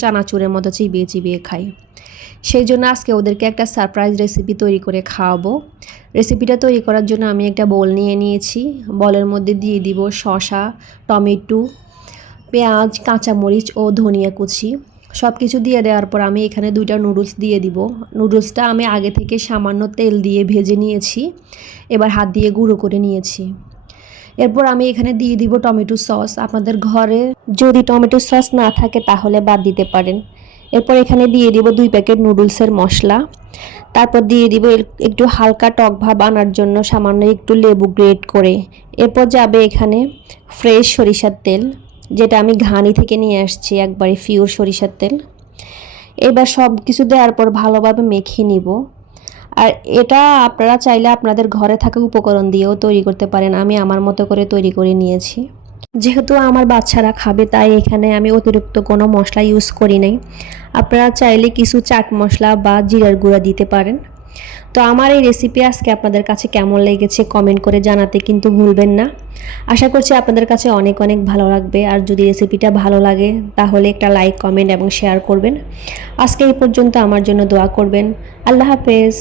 চানাচুরের মতো চিবিয়ে চিবিয়ে খায়। সেই জন্য আজকে ওদেরকে একটা সারপ্রাইজ রেসিপি তৈরি করে খাওয়াবো। রেসিপিটা তৈরি করার জন্য আমি একটা বোল নিয়ে নিয়েছি। বলের মধ্যে দিয়ে দিব শসা, টমেটো, পেঁয়াজ, কাঁচামরিচ ও ধনিয়া কুচি। সব কিছু দিয়ে দেওয়ার পর আমি এখানে 2টা নুডলস দিয়ে দিব। নুডলসটা আমি আগে থেকে সামান্য তেল দিয়ে ভেজে নিয়েছি, এবার হাত দিয়ে গুঁড়ো করে নিয়েছি। এরপর আমি এখানে দিয়ে দিব টমেটো সস। আপনাদের ঘরে যদি টমেটো সস না থাকে তাহলে বাদ দিতে পারেন। এরপর এখানে দিয়ে দিব 2 প্যাকেট নুডলসের মশলা। তারপর দিয়ে দিব একটু হালকা টক ভাব আনার জন্য সামান্য একটু লেবু গ্রেট করে। এরপর যাবে এখানে ফ্রেশ সরিষার তেল, যেটা আমি ঘানি থেকে নিয়ে আসছি, একবারে পিওর সরিষার তেল। এবার সব কিছু দেওয়ার পর ভালোভাবে মেখে নিব। আর এটা আপনারা চাইলে আপনাদের ঘরে থাকা উপকরণ দিয়েও তৈরি করতে পারেন। আমি আমার মতো করে তৈরি করে নিয়েছি। যেহেতু আমার বাচ্চারা খাবে তাই এখানে আমি অতিরিক্ত কোনো মশলা ইউজ করি নাই। আপনারা চাইলে কিছু চাট মশলা বা জিরার গুঁড়া দিতে পারেন। তো আমার এই রেসিপি আজকে আপনাদের কাছে কেমন লেগেছে কমেন্ট করে জানাতে কিন্তু ভুলবেন না। আশা করছি আপনাদের কাছে অনেক অনেক ভালো লাগবে। আর যদি রেসিপিটা ভালো লাগে তাহলে একটা লাইক, কমেন্ট এবং শেয়ার করবেন। আজকে এই পর্যন্ত আমার জন্য দোয়া করবেন। আল্লাহ হাফেজ।